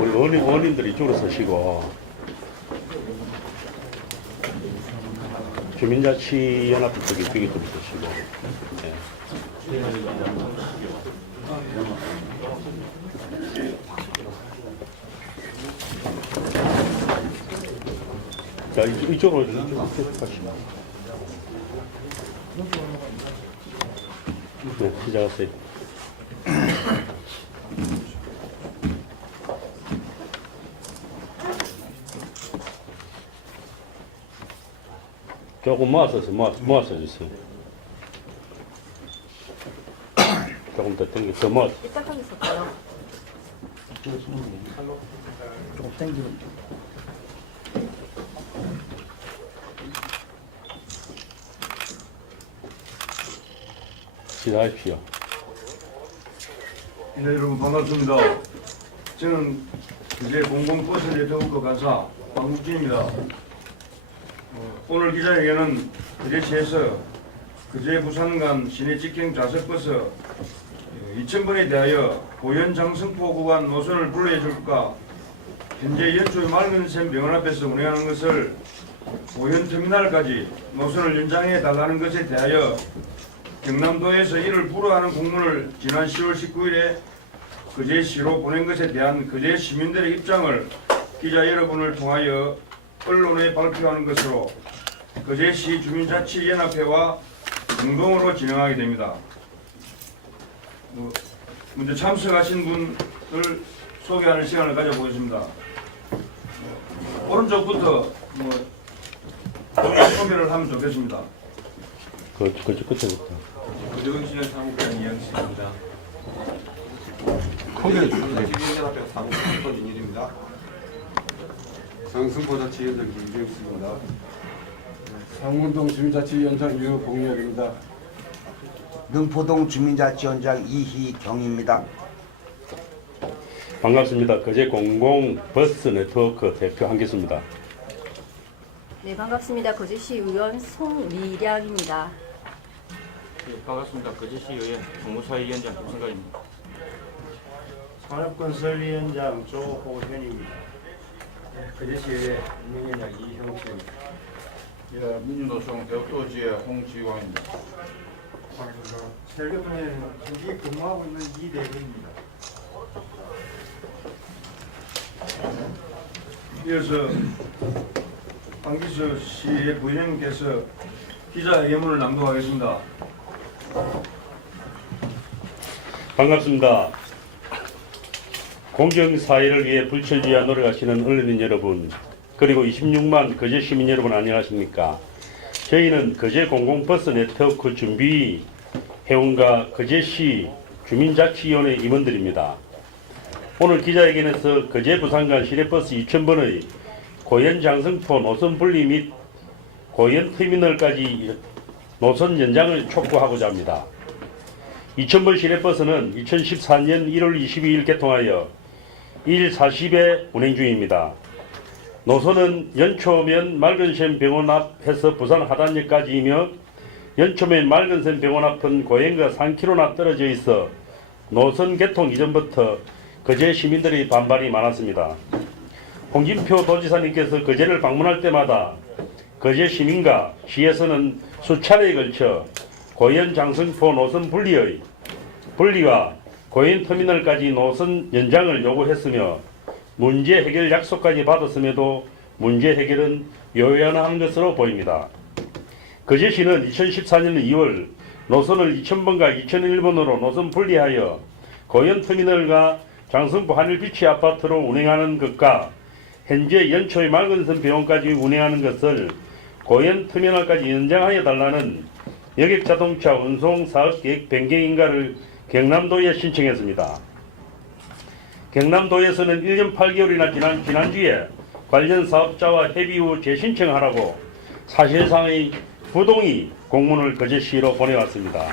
우리 의원님들이 이쪽으로 서시고 주민자치연합 쪽에 이쪽에 좀 서시고. 예. 자, 이쪽으로 가시죠. 네, 시작하세요. 조금 모아서 주세요. 조금 더 당겨, 더 모아서. 이따 하겠었어요. 조금 당기면 시작하십시오. 네, 여러분 반갑습니다. 저는 이제 공공버스 네트워크 간사 황국진입니다. 오늘 기자회견은 그제시에서 그제 부산 간 시내 직행 좌석버스 2,000번에 대하여 고현 장성포 구간 노선을 분리해줄까 현재 연초의 맑은 샘 병원 앞에서 운행하는 것을 고현 터미널까지 노선을 연장해 달라는 것에 대하여 경남도에서 이를 불허하는 공문을 지난 10월 19일에 그제시로 보낸 것에 대한 그제 시민들의 입장을 기자 여러분을 통하여 언론에 발표하는 것으로 그제시 주민자치연합회와 공동으로 진행하게 됩니다. 먼저 참석하신 분을 소개하는 시간을 가져보겠습니다. 오른쪽부터 소개를 하면 좋겠습니다. 그쪽 끝에부터. 고정신현 사무관 이양식입니다. 주민자치연합회 사무관 손진일입니다. 장승포자치위원장 김경수입니다. 상문동 주민자치위원장 유봉렬입니다. 능포동 주민자치위원장 이희경입니다. 반갑습니다. 거제 공공버스 네트워크 대표 한기수입니다. 네, 반갑습니다. 거제시 의원 송미량입니다. 네, 반갑습니다. 거제시 의원 정무사위원장 김성관입니다. 산업건설위원장 조호현입니다. 그제시의 민원장 이형수입니다. 민주노총 대학도지회 홍지광입니다. 세력분에 현재 근무하고 있는 이대근입니다. 이어서 황기수 씨의 부회장님께서 기자회견문을 낭독하겠습니다. 반갑습니다. 공정사회를 위해 불철주야 노력하시는 언론인 여러분, 그리고 26만 거제 시민 여러분 안녕하십니까? 저희는 거제 공공버스 네트워크 준비 회원과 거제시 주민자치위원회 임원들입니다. 오늘 기자회견에서 거제 부산 간 시내버스 2,000번의 고현 장성포 노선 분리 및 고현 터미널까지 노선 연장을 촉구하고자 합니다. 2,000번 시내버스는 2014년 1월 22일 개통하여 1 40회 운행 중입니다. 노선은 연초면 맑은샘 병원 앞에서 부산 하단역까지이며 연초면 맑은샘 병원 앞은 고현과 3km나 떨어져 있어 노선 개통 이전부터 거제 시민들의 반발이 많았습니다. 홍준표 도지사님께서 거제를 방문할 때마다 거제 시민과 시에서는 수차례에 걸쳐 고현 장성포 노선 분리와 고현 터미널까지 노선 연장을 요구했으며 문제 해결 약속까지 받았음에도 문제 해결은 요연한 것으로 보입니다. 거제시는 2014년 2월 노선을 2000번과 2001번으로 노선 분리하여 고현 터미널과 장성포 한일비치 아파트로 운행하는 것과 현재 연초의 맑은섬 병원까지 운행하는 것을 고현 터미널까지 연장하여 달라는 여객자동차 운송 사업계획 변경인가를 경남도에 신청했습니다. 경남도에서는 1년 8개월이나 지난주에 관련 사업자와 협의 후 재신청하라고 사실상의 부동의 공문을 거제시로 보내왔습니다.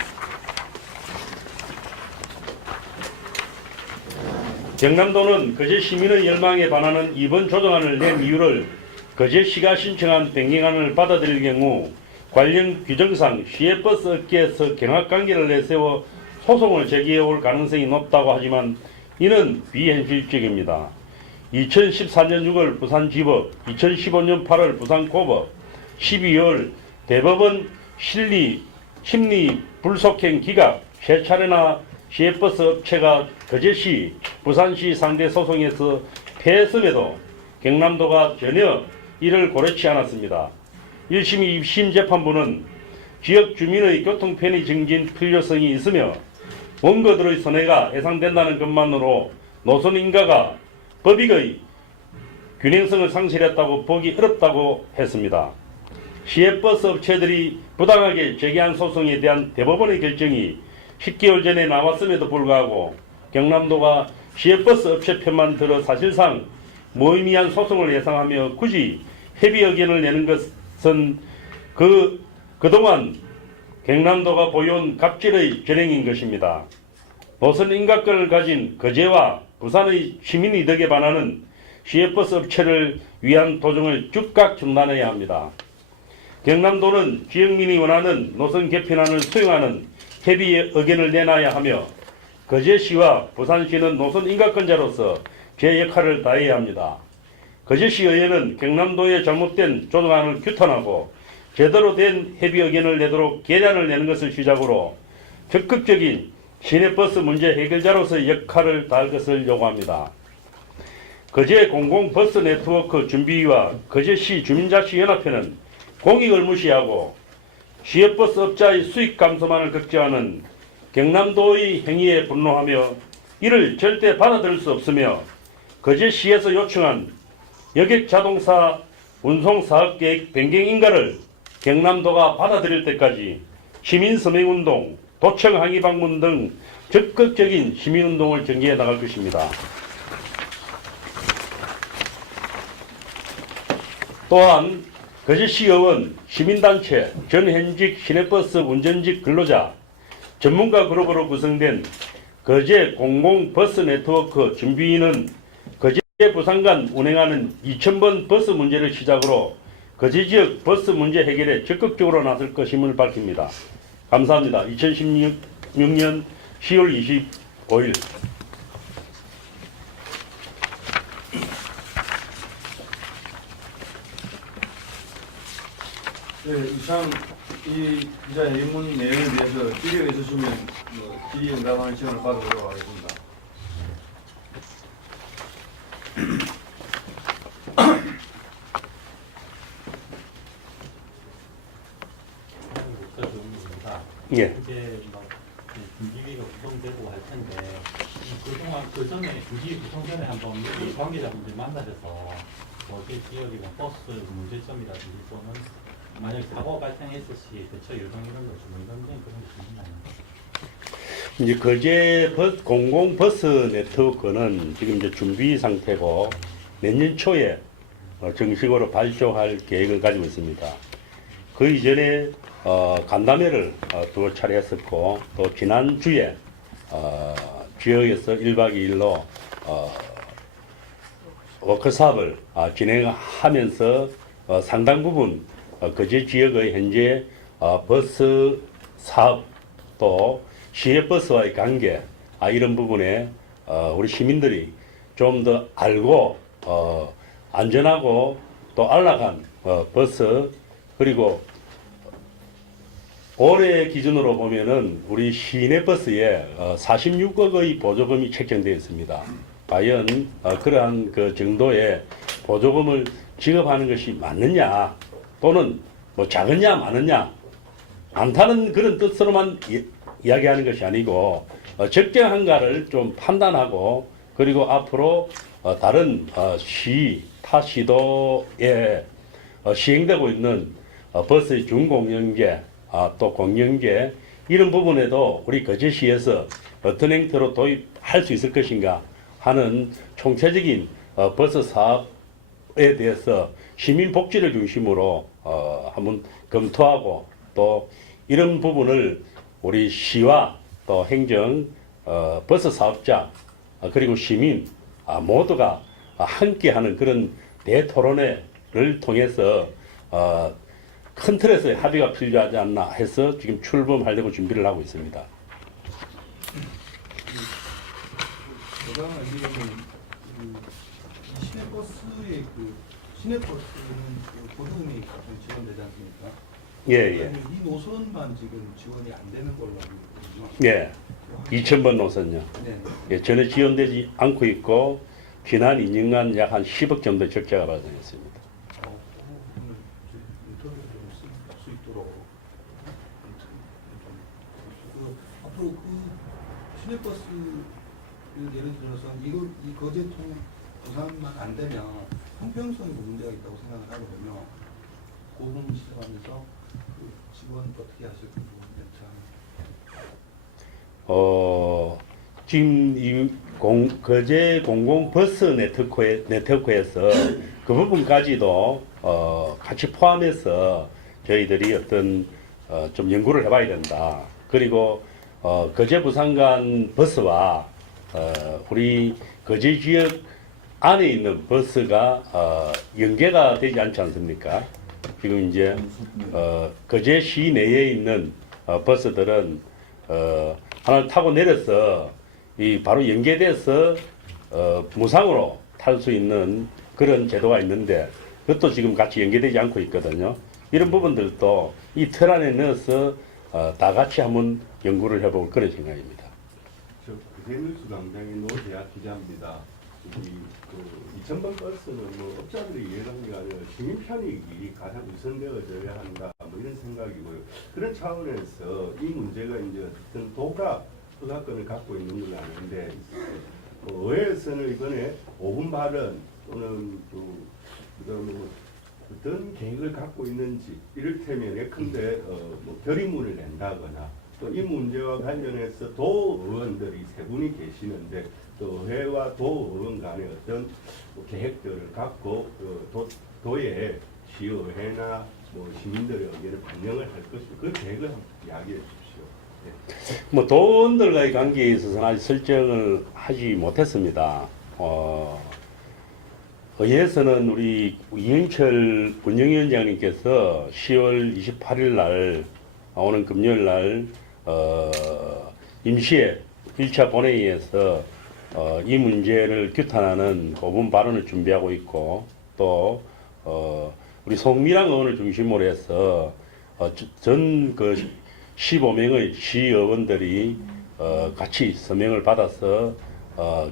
경남도는 거제 시민의 열망에 반하는 이번 조정안을 낸 이유를 거제시가 신청한 변경안을 받아들일 경우 관련 규정상 시외버스 업계에서 경합관계를 내세워 소송을 제기해올 가능성이 높다고 하지만 이는 비현실적입니다. 2014년 6월 부산지법, 2015년 8월 부산고법, 12월 대법원 심리 불속행 기각 세 차례나 시외버스 업체가 거제시, 부산시 상대 소송에서 패했음에도 경남도가 전혀 이를 고려치 않았습니다. 1심 2심 재판부는 지역 주민의 교통 편의 증진 필요성이 있으며 원고들의 손해가 예상된다는 것만으로 노선 인가가 법익의 균형성을 상실했다고 보기 어렵다고 했습니다. 시외버스 업체들이 부당하게 제기한 소송에 대한 대법원의 결정이 10개월 전에 나왔음에도 불구하고 경남도가 시외버스 업체 편만 들어 사실상 무의미한 소송을 예상하며 굳이 협의 의견을 내는 것은 그동안 경남도가 보여온 갑질의 전행인 것입니다. 노선 인가권을 가진 거제와 부산의 시민이득에 반하는 시외버스 업체를 위한 도중을 즉각 중단해야 합니다. 경남도는 지역민이 원하는 노선 개편안을 수용하는 협의 의견을 내놔야 하며 거제시와 부산시는 노선 인가권자로서 제 역할을 다해야 합니다. 거제시 의회는 경남도의 잘못된 조정안을 규탄하고 제대로 된 협의 의견을 내도록 계략을 내는 것을 시작으로 적극적인 시내버스 문제 해결자로서의 역할을 다할 것을 요구합니다. 거제 공공버스 네트워크 준비위와 거제시 주민자치연합회는 공익을 무시하고 시외버스 업자의 수익 감소만을 걱정하는 경남도의 행위에 분노하며 이를 절대 받아들일 수 없으며 거제시에서 요청한 여객자동차 운송사업계획 변경 인가를 경남도가 받아들일 때까지 시민서명운동, 도청 항의 방문 등 적극적인 시민운동을 전개해 나갈 것입니다. 또한 거제시의원, 시민단체, 전현직 시내버스 운전직 근로자, 전문가 그룹으로 구성된 거제 공공버스 네트워크 준비위는 거제 부산 간 운행하는 2000번 버스 문제를 시작으로 거제 지역 버스 문제 해결에 적극적으로 나설 것임을 밝힙니다. 감사합니다. 2016년 10월 25일 네, 이상 이 기자회견문 내용에 대해서 질의가 있으시면 질의응답하는 시간을 가져보도록 하겠습니다. 예. 이제 막 준비위가 구성되고 할 텐데 그동안 그 전에 준비위 구성 전에 한번 우리 관계자분들 만나셔서 어디 지역이나 버스 문제점이라든지 또는 만약 사고 발생했을 시 대처 요령 이런 거 좀 이런 그런 게 있나요? 이제 거제 공공버스 네트워크는 지금 이제 준비 상태고 내년 초에 정식으로 발표할 계획을 가지고 있습니다. 그 이전에 간담회를 두 차례 했었고 또 지난주에 지역에서 1박 2일로 워크숍을 진행하면서 상당 부분 거제 지역의 현재 버스 사업 또 시외버스와의 관계 이런 부분에 우리 시민들이 좀 더 알고 안전하고 또 안락한 버스 그리고 올해 기준으로 보면은 우리 시내버스에 46억의 보조금이 책정되어 있습니다. 과연 그러한 그 정도의 보조금을 지급하는 것이 맞느냐 또는 뭐 작으냐 많으냐 많다는 그런 뜻으로만 이야기하는 것이 아니고 적정한가를 좀 판단하고 그리고 앞으로 다른 타 시도에 시행되고 있는 버스의 준공영계 또 공영계 이런 부분에도 우리 거제시에서 어떤 형태로 도입할 수 있을 것인가 하는 총체적인 버스 사업에 대해서 시민 복지를 중심으로 한번 검토하고 또 이런 부분을 우리 시와 또 행정 버스 사업자 그리고 시민 모두가 함께하는 그런 대토론회를 통해서 큰 틀에서의 합의가 필요하지 않나 해서 지금 출범하려고 준비를 하고 있습니다. 그다음에 지금 시내버스의 시내버스는 고등이 같은 지원되지 않습니까? 예, 예. 이 노선만 지금 지원이 안 되는 걸로 알고 있거든요. 예. 2000번 노선요. 네. 예, 전혀 지원되지 않고 있고 지난 2년간 약 한 10억 정도 적자가 발생했습니다. 그 부분을 이제 인터뷰로 쓸수 있도록 앞으로 그 시내버스 예를 들어서 이 거제통 부산만 안 되면 형평성에 문제가 있다고 생각을 하거든요. 그 부분 시작하면서 그 지원 어떻게 하실 그 부분 지금 이 거제 공공버스 네트워크에서 그 부분까지도 같이 포함해서 저희들이 어떤 좀 연구를 해봐야 된다. 그리고 거제 부산 간 버스와 우리 거제 지역 안에 있는 버스가 연계가 되지 않지 않습니까? 지금 이제 거제 시내에 있는 버스들은 하나를 타고 내려서 이 바로 연계돼서 무상으로 탈 수 있는 그런 제도가 있는데 그것도 지금 같이 연계되지 않고 있거든요. 이런 부분들도 이 틀 안에 넣어서 다 같이 한번 연구를 해볼 그런 생각입니다. 저 그제뉴스 담당의 노재학 기자입니다. 이 2000번 버스는 뭐 업자들이 이해하는 게 아니라 시민 편익이 가장 우선되어져야 한다 뭐 이런 생각이고요. 그런 차원에서 이 문제가 이제 어떤 도가 허가권을 갖고 있는 건 아닌데 의회에서는 이번에 5분 발언 또는 또 뭐 어떤 계획을 갖고 있는지 이를테면 예컨대 뭐 결의문을 낸다거나 또 이 문제와 관련해서 도 의원들이 세 분이 계시는데 또 의회와 도 의원 간의 어떤 뭐 계획들을 갖고 도의 시의회나 뭐 시민들의 의견을 반영을 할 것이고 그 계획을 한번 이야기해 주십시오. 네. 뭐 도원들과의 관계에 있어서는 아직 설정을 하지 못했습니다. 의회에서는 우리 이영철 운영위원장님께서 10월 28일 날 오는 금요일 날 임시회 1차 본회의에서 이 문제를 규탄하는 고분 발언을 준비하고 있고 또 우리 송미랑 의원을 중심으로 해서 전 그 15명의 시의원들이 같이 서명을 받아서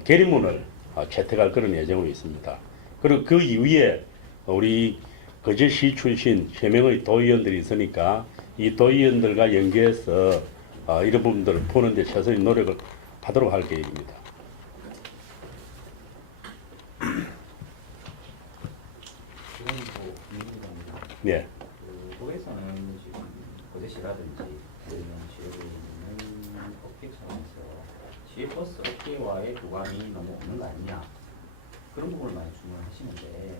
결의문을 채택할 그런 예정으로 있습니다. 그리고 그 이후에 우리 거제시 출신 3명의 도의원들이 있으니까 이 도의원들과 연계해서 이런 부분들을 푸는 데 최선의 노력을 하도록 할 계획입니다. 네. 도에서는 지금 거제시라든지 아니면 지역에 있는 업계 차원에서 시외버스 업계와의 교감이 너무 없는 거 아니냐 그런 부분을 많이 주문하시는데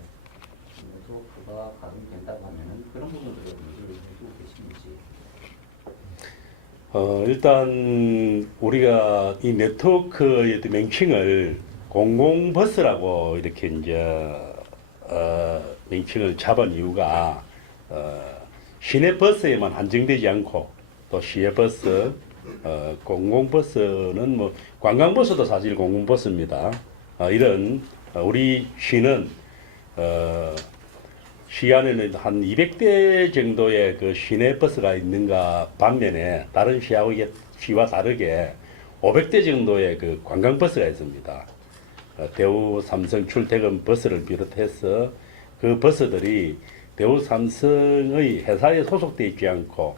네트워크가 가동된다고 하면은 그런 부분들을 문제를 해주고 계시는지. 일단 우리가 이 네트워크의 명칭을 공공버스라고 이렇게 이제 명칭을 잡은 이유가 시내버스에만 한정되지 않고 또 시외버스, 공공버스는 뭐 관광버스도 사실 공공버스입니다. 이런 우리 시는 시 안에는 한 200대 정도의 그 시내버스가 있는가 반면에 다른 시와 다르게 500대 정도의 그 관광버스가 있습니다. 대우 삼성 출퇴근 버스를 비롯해서 그 버스들이 대우 삼성의 회사에 소속되어 있지 않고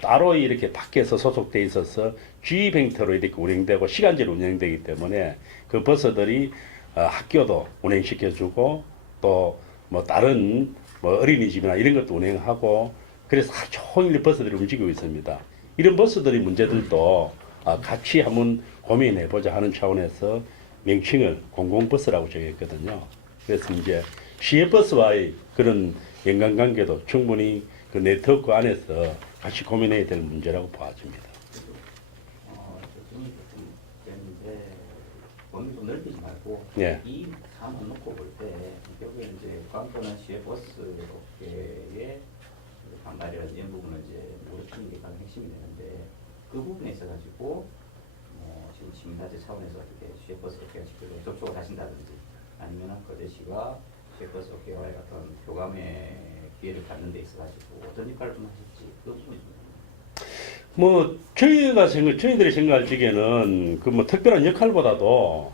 따로 이렇게 밖에서 소속되어 있어서 주입 형태로 이렇게 운행되고 시간제로 운행되기 때문에 그 버스들이 학교도 운행시켜주고 또 뭐 다른 뭐 어린이집이나 이런 것도 운행하고 그래서 하루 종일 버스들이 움직이고 있습니다. 이런 버스들의 문제들도 같이 한번 고민해보자 하는 차원에서 명칭을 공공버스라고 정했거든요. 그래서 이제 시외버스와의 그런 연관관계도 충분히 그 네트워크 안에서 같이 고민해야 될 문제라고 봐집니다. 조금 되는데 범위도 넓히지 말고 예. 이 사안을 놓고 볼 때 결국에 이제 관건은 시외버스 업계의 반발이라든지 이런 부분을 이제 모르는 게 가장 핵심이 되는데 그 부분에 있어 가지고 지금 시민단체 차원에서 어떻게 시외버스 업계가 직접 접촉을 하신다든지 아니면 거제시와 시외버스 업계와의 어떤 교감의 기회를 갖는 데 있어가지고 어떤 역할을 좀 하실지 그 부분이 좀 뭐 저희들이 생각할 적에는 그 뭐 특별한 역할보다도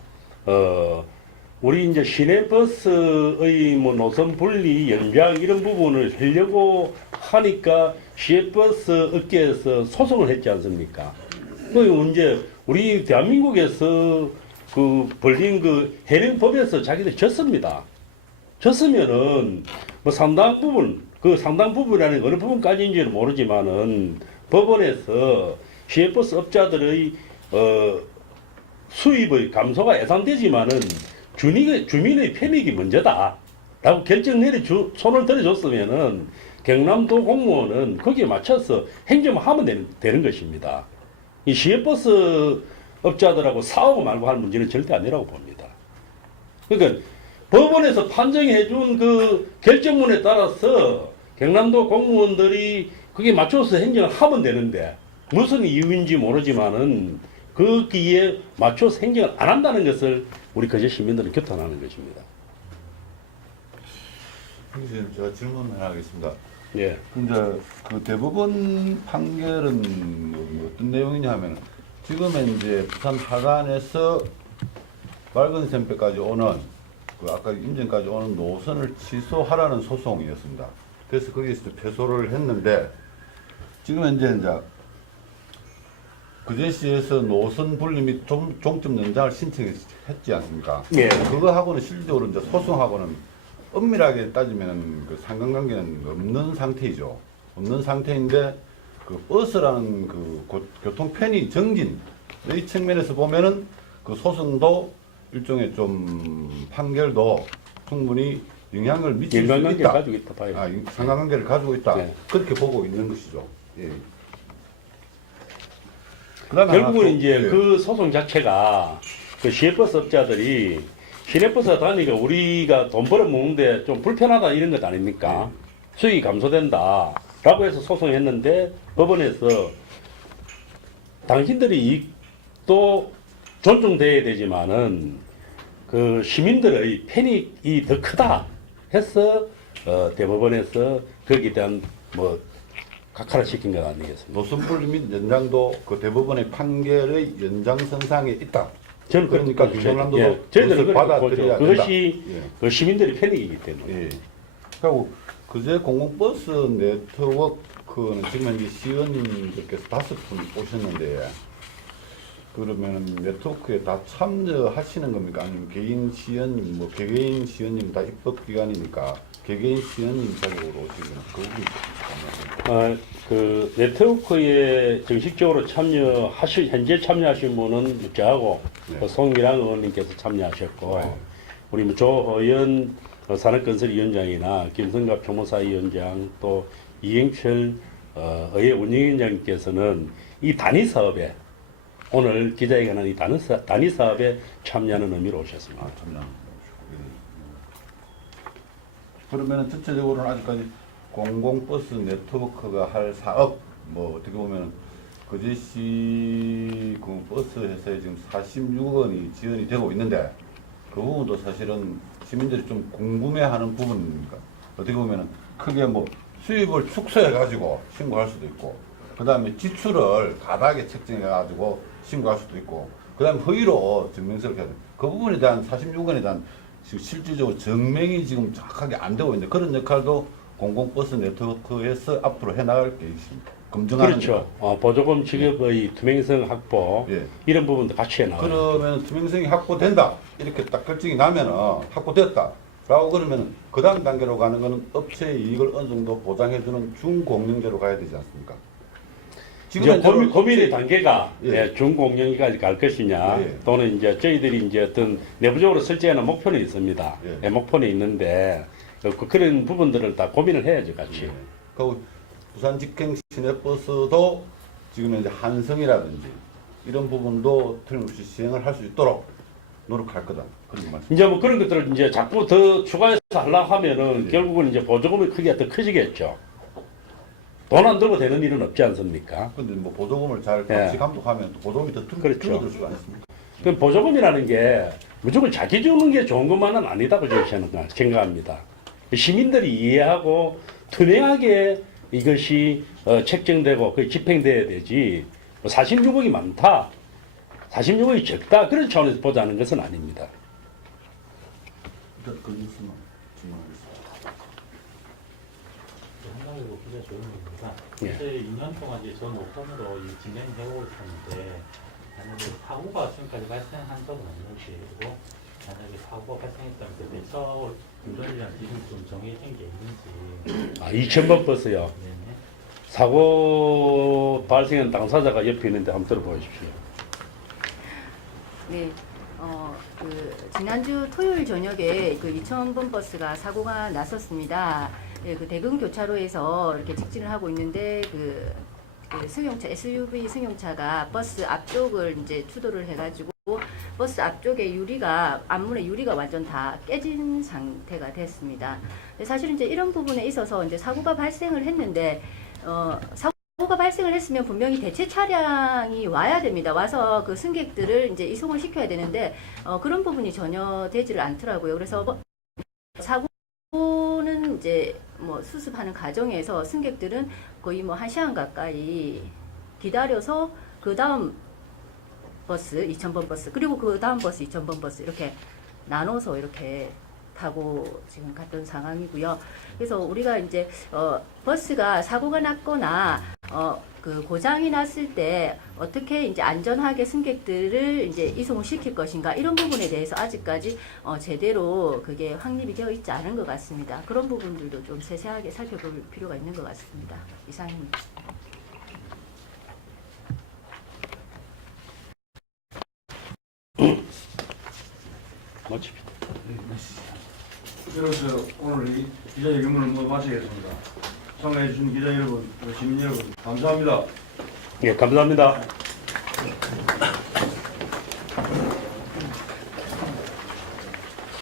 우리 이제 시내버스의 뭐 노선 분리 연장 이런 부분을 하려고 하니까 시외버스 업계에서 소송을 했지 않습니까? 그 이제 우리 대한민국에서 그 벌린 그 해령법에서 자기들 졌습니다. 졌으면은 뭐 상당 부분이라는 게 어느 부분까지인지는 모르지만은 법원에서 시외버스 업자들의 수입의 감소가 예상되지만은 주민의 편익이 먼저다라고 손을 들어줬으면은 경남도 공무원은 거기에 맞춰서 행정하면 되는 것입니다. 이 시외버스 업자들하고 싸우고 말고 할 문제는 절대 아니라고 봅니다. 그러니까 법원에서 판정해준 그 결정문에 따라서 경남도 공무원들이 그게 맞춰서 행정을 하면 되는데 무슨 이유인지 모르지만은 거기에 맞춰서 행정을 안 한다는 것을 우리 거제 시민들은 규탄하는 것입니다. 선생님, 제가 질문을 하겠습니다. 예. 이제 그 대법원 판결은 뭐 어떤 내용이냐 하면 지금은 이제 부산 하단에서 맑은 샘표까지 오는 그 아까 인천까지 오는 노선을 취소하라는 소송이었습니다. 그래서 거기에서 패소를 했는데 지금 이제 거제시에서 노선 분리 및 종점 연장을 신청했지 않습니까? 예. 그거하고는 실질적으로 이제 소송하고는 엄밀하게 따지면 그 상관관계는 없는 상태이죠. 없는 상태인데 그 버스라는 그 교통 편의 정진의 측면에서 보면은 그 소송도 일종의 좀 판결도 충분히 영향을 미칠 수 인간관계를 있다. 가지고 있다 봐요. 상관관계를 가지고 있다. 네. 그렇게 보고 있는 것이죠. 예. 그다음에 결국은 하나 또, 이제 예. 그 소송 자체가 그 시외버스 업자들이 시내버스 다니니까 우리가 돈 벌어 먹는데 좀 불편하다 이런 것 아닙니까? 수익이 감소된다 라고 해서 소송했는데 법원에서 당신들의 이익도 존중돼야 되지만은 그 시민들의 편익이 더 크다 해서 대법원에서 거기에 대한 뭐 각하를 시킨 것 아니겠습니까? 노선 분리 및 연장도 그 대법원의 판결의 연장선상에 있다. 저는 그러니까 그렇게 경남도도 예, 저희들은 그것을 받아들여야 된다. 그것이 예. 그 시민들의 편익이기 때문에. 예. 그리고 그제 공공버스 네트워크는 지금 현재 시의원님들께서 5분 오셨는데 그러면 네트워크에 다 참여하시는 겁니까? 아니면 개인 시의원님, 뭐 개개인 시의원님 다 입법기관이니까 개개인 시의원님 자격으로 오시면 그 부분이 그 네트워크에 정식적으로 현재 참여하신 분은 저하고 네. 그 송미랑 의원님께서 참여하셨고 우리 뭐 조허연 산업건설위원장이나 김성갑 총무사위원장 또 이행철 의회 운영위원장님께서는 이 단위 사업에 오늘 기자회견한 이 단위 사업에 참여하는 의미로 오셨습니다. 그러면은 전체적으로는 아직까지 공공버스 네트워크가 할 사업 뭐 어떻게 보면 거제시 그 버스 회사에 지금 46억 원이 지원이 되고 있는데 그 부분도 사실은 시민들이 좀 궁금해하는 부분입니까? 어떻게 보면은 크게 뭐 수입을 축소해 가지고 신고할 수도 있고 그 다음에 지출을 가닥에 책정해 가지고 신고할 수도 있고 그 다음에 허위로 증명서를 해야 돼. 그 부분에 대한 46억 원에 대한 실질적으로 증명이 지금 정확하게 안 되고 있는데 그런 역할도 공공버스 네트워크에서 앞으로 해나갈 계획입니다. 검증하는 그렇죠. 보조금 지급의 투명성 확보 예. 이런 부분도 같이 해나가요. 그러면 투명성이 확보된다 이렇게 딱 결정이 나면은 확보됐다라고 그러면은 그 다음 단계로 가는 거는 업체의 이익을 어느 정도 보장해주는 중공영제로 가야 되지 않습니까? 이제 고민의 단계가 예. 중공영위까지 갈 것이냐 예. 또는 이제 저희들이 이제 어떤 내부적으로 설정하는 목표는 있습니다. 예. 목표는 있는데 그런 부분들을 다 고민을 해야죠, 같이. 그 부산 직행 시내버스도 지금 이제 한성이라든지 이런 부분도 틀림없이 시행을 할 수 있도록 노력할 거다. 그런 말씀. 이제 뭐 그런 것들을 이제 자꾸 더 추가해서 하려고 하면은 결국은 이제 보조금의 크기가 더 커지겠죠. 돈 안 들고 되는 일은 없지 않습니까? 근데 뭐 보조금을 잘 예. 같이 감독하면 또 보조금이 더 그렇죠. 줄어들 수가 있습니다. 그 보조금이라는 게 무조건 자기 주는 게 좋은 것만은 아니다고 저는 생각합니다. 시민들이 이해하고 투명하게 이것이 책정되고 그 집행돼야 되지 46억이 많다, 46억이 적다 그런 차원에서 보자는 것은 아닙니다. 한마디로 기자 조용입니다. 예. 이제 2년 동안 이제 전 오픈으로 진행해오고 있었는데 만약에 사고가 지금까지 발생한 적은 없는지, 그리고 만약에 사고가 발생했다면 그 대처 운전이라는 기준이 좀 정해진 게 있는지. 2000번 버스요. 네네. 사고 발생한 당사자가 옆에 있는데 한번 들어보십시오. 네. 지난주 토요일 저녁에 그 2000번 버스가 사고가 났었습니다. 예, 그 대금 교차로에서 이렇게 직진을 하고 있는데 그 승용차, SUV 승용차가 버스 앞쪽을 이제 추돌을 해가지고 버스 앞쪽에 앞문의 유리가 완전 다 깨진 상태가 됐습니다. 사실은 이제 이런 부분에 있어서 이제 사고가 발생을 했는데, 사고가 발생을 했으면 분명히 대체 차량이 와야 됩니다. 와서 그 승객들을 이제 이송을 시켜야 되는데, 그런 부분이 전혀 되지를 않더라고요. 그래서 사고는 이제 뭐 수습하는 과정에서 승객들은 거의 뭐 1시간 가까이 기다려서 그 다음 버스 2000번 버스 그리고 그 다음 버스 2000번 버스 이렇게 나눠서 이렇게 타고 지금 갔던 상황이고요. 그래서 우리가 이제 버스가 사고가 났거나 그 고장이 났을 때 어떻게 이제 안전하게 승객들을 이제 이송을 시킬 것인가 이런 부분에 대해서 아직까지 제대로 그게 확립이 되어 있지 않은 것 같습니다. 그런 부분들도 좀 세세하게 살펴볼 필요가 있는 것 같습니다. 이상입니다. 마칩시다. 이로써 오늘 이 기자회견을 모두 마치겠습니다. 참여해주신 기자 여러분, 시민 여러분, 감사합니다. 예, 감사합니다.